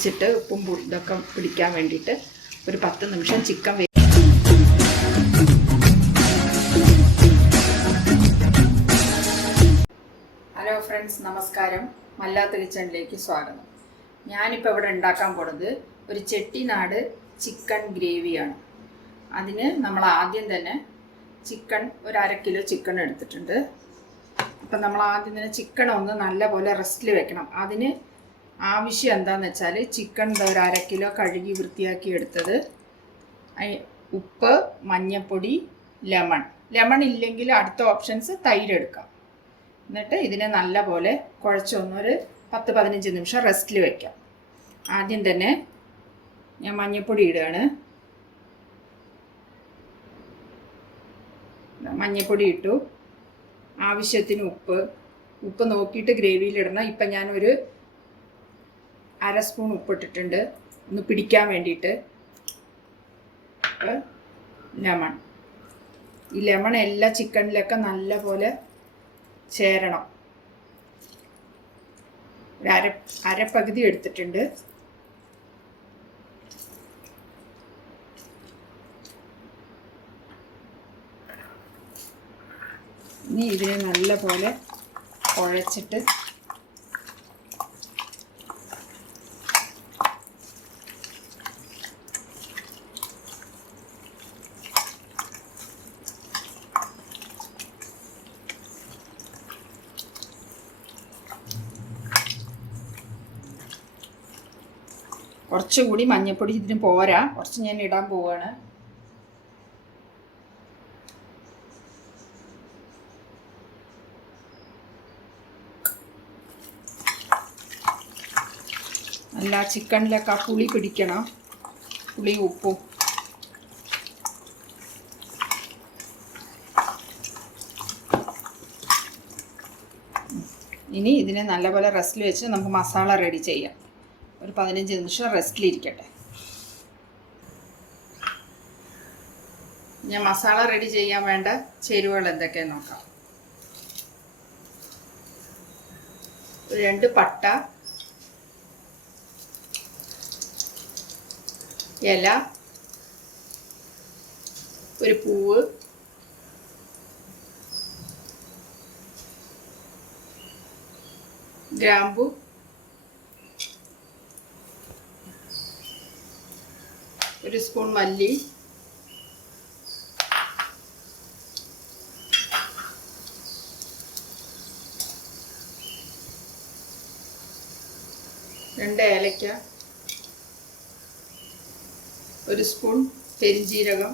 അടച്ചിട്ട് ഉപ്പും ഇതൊക്കെ പിടിക്കാൻ വേണ്ടിയിട്ട് ഒരു 10 നിമിഷം ചിക്കൻ ഹലോ ഫ്രണ്ട്സ്, നമസ്കാരം. മല്ലാത്ത് കിച്ചണിലേക്ക് സ്വാഗതം. ഞാനിപ്പോൾ ഇവിടെ ഉണ്ടാക്കാൻ പോകുന്നത് ഒരു ചെട്ടിനാട് ചിക്കൻ ഗ്രേവിയാണ്. അതിന് നമ്മൾ ആദ്യം തന്നെ ചിക്കൻ ഒരു 1/2 കിലോ ചിക്കൻ എടുത്തിട്ടുണ്ട്. അപ്പം നമ്മൾ ആദ്യം തന്നെ ചിക്കൻ ഒന്ന് നല്ലപോലെ റെസ്റ്റിൽ വെക്കണം. അതിന് ആവശ്യം എന്താണെന്ന് വെച്ചാൽ ചിക്കൻ ഒരു 1/2 കിലോ കഴുകി വൃത്തിയാക്കി എടുത്തത്, ഉപ്പ്, മഞ്ഞൾപ്പൊടി, ലെമൺ ഇല്ലെങ്കിൽ അടുത്ത ഓപ്ഷൻസ് തൈര് എടുക്കാം. എന്നിട്ട് ഇതിനെ നല്ലപോലെ കുഴച്ചൊന്നൊരു 10-15 നിമിഷം റെസ്റ്റിൽ വയ്ക്കാം. ആദ്യം തന്നെ ഞാൻ മഞ്ഞൾപ്പൊടി ഇടുകയാണ്. മഞ്ഞൾപ്പൊടി ഇട്ടു. ആവശ്യത്തിന് ഉപ്പ് നോക്കിയിട്ട് ഗ്രേവിയിലിടണം. ഇപ്പം ഞാനൊരു 1/2 സ്പൂൺ ഉപ്പിട്ടിട്ടുണ്ട്, ഒന്ന് പിടിക്കാൻ വേണ്ടിയിട്ട്. ഈ ലെമൺ എല്ലാ ചിക്കനിലൊക്കെ നല്ലപോലെ ചേരണം. ഒരു അരപ്പകുതി എടുത്തിട്ടുണ്ട്. ഇനി ഇതിനെ നല്ലപോലെ കുഴച്ചിട്ട് കുറച്ചുകൂടി മഞ്ഞൾപ്പൊടി ഇതിന് പോരാ, കുറച്ച് ഞാൻ ഇടാൻ പോവാണ്. അല്ല, ചിക്കനിലൊക്കെ പുളി പിടിക്കണം, പുളി ഉപ്പും. ഇനി ഇതിനെ നല്ലപോലെ റെസ്റ്റിൽ വെച്ച് നമുക്ക് മസാല റെഡി ചെയ്യാം. ഒരു 15 നിമിഷം റെസ്റ്റിലിരിക്കട്ടെ. ഞാൻ മസാല റെഡി ചെയ്യാൻ വേണ്ട ചേരുവകൾ എന്തൊക്കെയാണെന്ന് നോക്കാം. 2 പട്ട, ഇല, ഒരു പൂവ്, ഗ്രാമ്പു, ഒരു സ്പൂൺ മല്ലി, 2 ഏലക്ക, ഒരു സ്പൂൺ പെരിഞ്ജീരകം,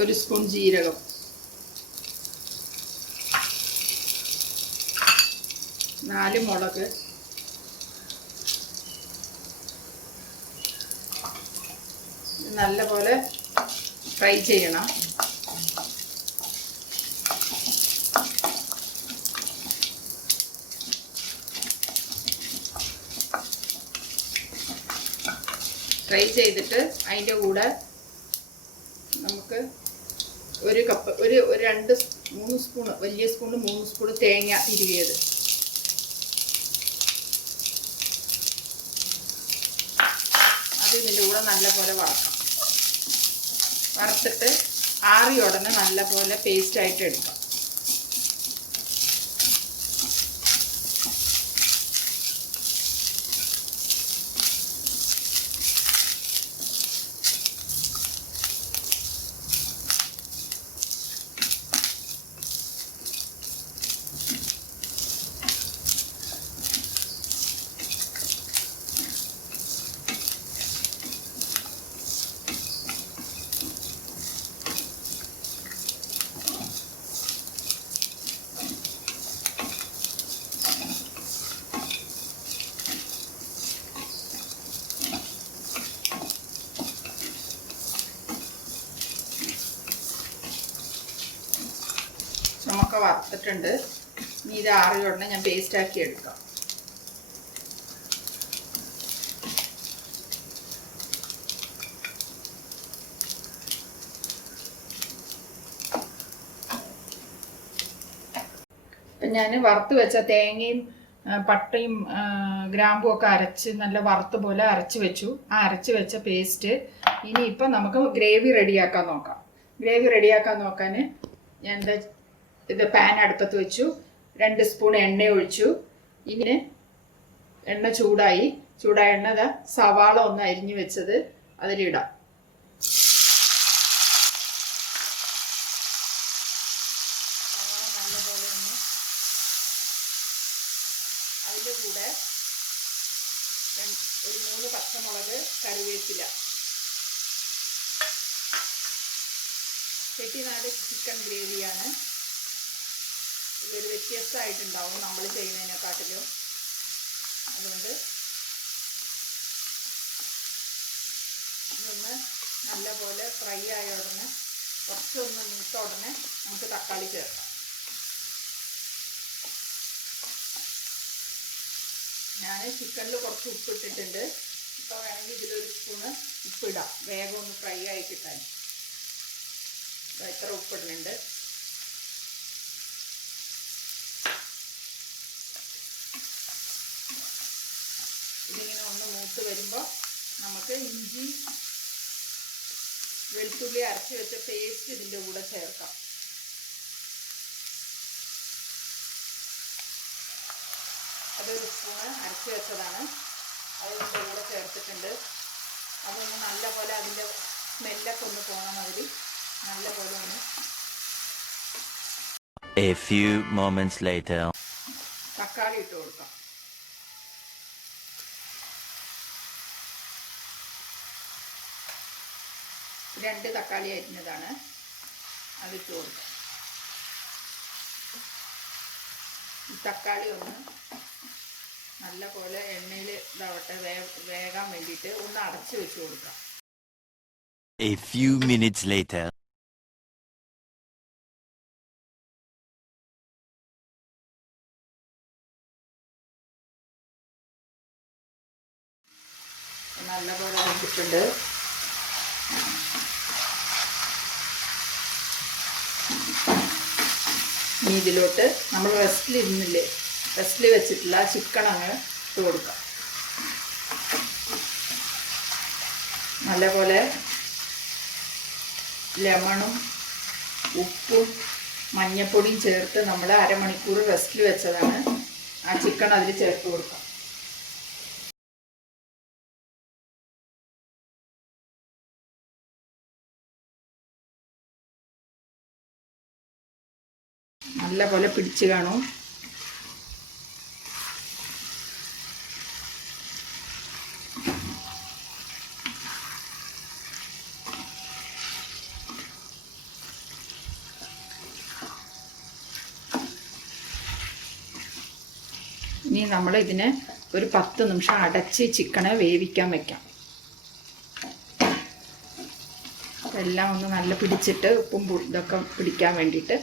ഒരു സ്പൂൺ ജീരകം, 4 മുളക്, നല്ലപോലെ ഫ്രൈ ചെയ്യണം. ഫ്രൈ ചെയ്തിട്ട് അതിൻ്റെ കൂടെ നമുക്ക് ഒരു കപ്പ് ഒരു 2-3 സ്പൂണ്, വലിയ സ്പൂണ് 3 സ്പൂണ് തേങ്ങ തിരുകിയത്, അത് ഇതിൻ്റെ കൂടെ നല്ലപോലെ വറുത്തിട്ട് ആറിയ ഉടനെ നല്ലപോലെ പേസ്റ്റായിട്ട് എടുക്കാം. നമുക്ക് വറുത്തിട്ടുണ്ട്. ഇനി ഇത് ആറിയ ഉടനെ ഞാൻ പേസ്റ്റാക്കി എടുക്കാം. ഞാൻ വറുത്ത് വെച്ച തേങ്ങയും പട്ടയും ഗ്രാമ്പും ഒക്കെ അരച്ച് നല്ല വറുത്ത് പോലെ അരച്ച് വെച്ചു. ആ അരച്ച് വെച്ച പേസ്റ്റ് ഇനിയിപ്പം നമുക്ക് ഗ്രേവി റെഡിയാക്കാൻ നോക്കാം. ഗ്രേവി റെഡിയാക്കാൻ നോക്കാൻ ഞാൻ ഇത് പാൻ അടുപ്പത്ത് വെച്ചു. 2 സ്പൂൺ എണ്ണ ഒഴിച്ചു. ഇങ്ങനെ എണ്ണ ചൂടായ എണ്ണ സവാള ഒന്ന് അരിഞ്ഞു വെച്ചത് അതിലിടാം. അതിൻ്റെ കൂടെ ഒരു 3 പച്ചമുളക്, കറിവേപ്പില. ചെട്ടിനാട് ചിക്കൻ ഗ്രേവിയാണ്. ഇതൊരു വ്യത്യസ്തമായിട്ടുണ്ടാവും നമ്മൾ ചെയ്യുന്നതിനെക്കാട്ടിലും. അതുകൊണ്ട് ഇതൊന്ന് നല്ലപോലെ ഫ്രൈ ആയ ഉടനെ, കുറച്ചൊന്ന് മൂത്ത ഉടനെ നമുക്ക് തക്കാളി ചേർക്കാം. ഞാൻ ചിക്കനിൽ കുറച്ച് ഉപ്പിട്ടിട്ടുണ്ട്. ഇപ്പോൾ വേണമെങ്കിൽ ഇതിലൊരു സ്പൂണ് ഉപ്പിടാം, വേഗം ഒന്ന് ഫ്രൈ ആയി കിട്ടാൻ. ഇത്ര ഉപ്പിടുന്നുണ്ട്. ഇതിങ്ങനെ ഒന്ന് മൂത്ത് വരുമ്പോൾ നമുക്ക് ഇഞ്ചി വെളുത്തുള്ളി അരച്ച് വെച്ച പേസ്റ്റ് ഇതിൻ്റെ കൂടെ ചേർക്കാം. അതൊരു സ്പൂണ് അരച്ച് വെച്ചതാണ്, അത് ഇതിൻ്റെ കൂടെ ചേർത്തിട്ടുണ്ട്. അതൊന്ന് നല്ലപോലെ അതിൻ്റെ സ്മെല്ലൊക്കെ ഒന്ന് പോകണം. അതിൽ നല്ലപോലെ ഒന്ന് A few moments later. തക്കാളി ഇട്ട് കൊടുക്കാം. രണ്ട് തക്കാളി അരിഞ്ഞതാണ്, അതിട്ട് കൊടുക്കാം. ഈ തക്കാളി ഒന്ന് നല്ല പോലെ എണ്ണയിൽ ഇതാവട്ടെ, വേകാൻ വേണ്ടിയിട്ട് ഒന്ന് അടച്ചു വെച്ച് കൊടുക്കാം. A few minutes later. നല്ലപോലെ വെച്ചിട്ടുണ്ട്. ഇനി ഇതിലോട്ട് നമ്മൾ റെസ്റ്റിൽ വെച്ചിട്ടുള്ള ചിക്കൻ അങ്ങ് ഇട്ട് കൊടുക്കാം. നല്ലപോലെ ലെമണും ഉപ്പും മഞ്ഞപ്പൊടിയും ചേർത്ത് നമ്മൾ അരമണിക്കൂർ റെസ്റ്റിൽ വെച്ചതാണ്. ആ ചിക്കൻ അതിൽ ചേർത്ത് കൊടുക്കാം. നല്ലപോലെ പിടിച്ച് കാണും. ഇനി നമ്മൾ ഇതിനെ ഒരു 10 നിമിഷം അടച്ച് ചിക്കനെ വേവിക്കാൻ വെക്കാം. എല്ലാം ഒന്ന് നല്ല പിടിച്ചിട്ട് ഉപ്പും ഇതൊക്കെ പിടിക്കാൻ വേണ്ടിയിട്ട്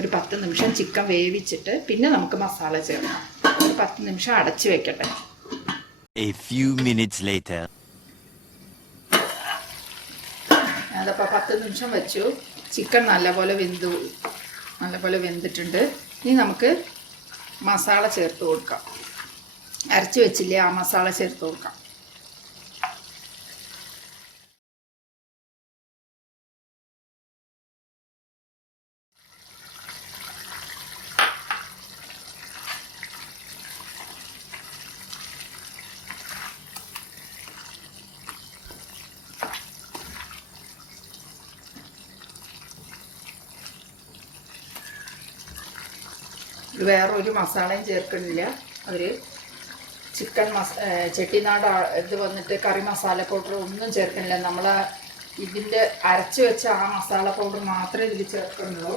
ഒരു 10 നിമിഷം ചിക്കൻ വേവിച്ചിട്ട് പിന്നെ നമുക്ക് മസാല ചേർക്കാം. ഒരു 10 നിമിഷം അടച്ച് വെക്കട്ടെ. A few minutes later. അതപ്പോൾ 10 നിമിഷം വെച്ചു. ചിക്കൻ നല്ലപോലെ വെന്തിട്ടുണ്ട്. ഇനി നമുക്ക് മസാല ചേർത്ത് കൊടുക്കാം. അരച്ച് വെച്ചില്ലേ, ആ മസാല ചേർത്ത് കൊടുക്കാം. വേറൊരു മസാലയും ചേർക്കുന്നില്ല. അവർ ചിക്കൻ ചെട്ടിനാട് ഇത് വന്നിട്ട് കറി മസാല പൗഡർ ഒന്നും ചേർക്കുന്നില്ല. നമ്മൾ ഇതിൻ്റെ അരച്ച് വെച്ച ആ മസാല പൗഡർ മാത്രമേ ഇതിൽ ചേർക്കുന്നുള്ളൂ.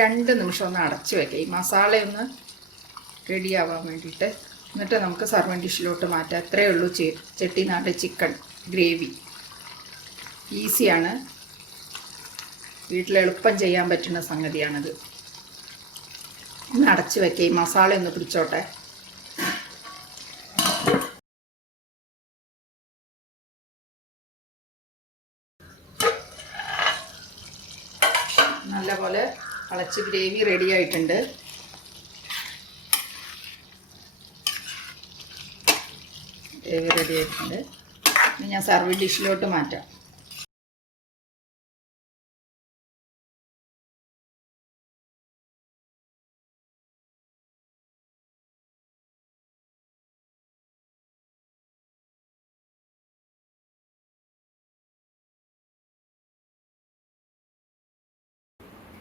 2 നിമിഷം ഒന്ന് അടച്ച് വയ്ക്കുക, ഈ മസാലയൊന്ന് റെഡിയാവാൻ വേണ്ടിയിട്ട്. എന്നിട്ട് നമുക്ക് സർവിങ് ഡിഷിലോട്ട് മാറ്റാം. അത്രയേ ഉള്ളൂ ചെട്ടിനാട് ചിക്കൻ ഗ്രേവി. ഈസിയാണ്, വീട്ടിൽ എളുപ്പം ചെയ്യാൻ പറ്റുന്ന സംഗതിയാണിത്. ഒന്ന് അടച്ച് വയ്ക്കുക, ഈ മസാല ഒന്ന് പിടിച്ചോട്ടെ. നല്ലപോലെ തിളച്ച് ഗ്രേവി റെഡി ആയിട്ടുണ്ട്. ഗ്രേവി റെഡി ആയിട്ടുണ്ട്. ഇനി ഞാൻ സർവിങ് ഡിഷിലോട്ട് മാറ്റാം.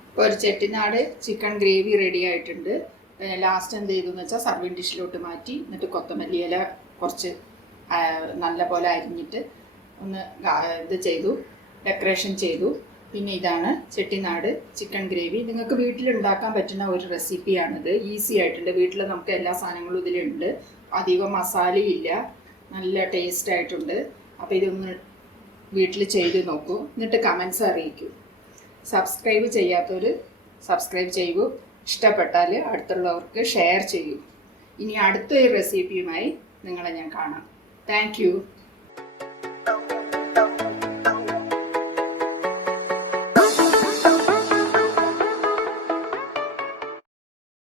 ഇപ്പോൾ ഒരു ചെട്ടിനാട് ചിക്കൻ ഗ്രേവി റെഡി ആയിട്ടുണ്ട്. ലാസ്റ്റ് എന്ത് ചെയ്തു എന്ന് വെച്ചാൽ സർവിങ് ഡിഷിലോട്ട് മാറ്റി, എന്നിട്ട് കൊത്തമല്ലി ഇല കുറച്ച് നല്ല പോലെ അരിഞ്ഞിട്ട് ഒന്ന് ഇത് ചെയ്തു, ഡെക്കറേഷൻ ചെയ്തു. പിന്നെ ഇതാണ് ചെട്ടിനാട് ചിക്കൻ ഗ്രേവി. നിങ്ങൾക്ക് വീട്ടിലുണ്ടാക്കാൻ പറ്റുന്ന ഒരു റെസിപ്പിയാണിത്. ഈസി ആയിട്ടുണ്ട്. വീട്ടിൽ നമുക്ക് എല്ലാ സാധനങ്ങളും ഇതിലുണ്ട്. അധികം മസാലയില്ല, നല്ല ടേസ്റ്റ് ആയിട്ടുണ്ട്. അപ്പോൾ ഇതൊന്ന് വീട്ടിൽ ചെയ്ത് നോക്കൂ, എന്നിട്ട് കമൻസ് അറിയിക്കൂ. സബ്സ്ക്രൈബ് ചെയ്യാത്തവർ സബ്സ്ക്രൈബ് ചെയ്യൂ. ഇഷ്ടപ്പെട്ടാൽ അടുത്തുള്ളവർക്ക് ഷെയർ ചെയ്യൂ. ഇനി അടുത്തൊരു റെസിപ്പിയുമായി നിങ്ങളെ ഞാൻ കാണാം. Thank you.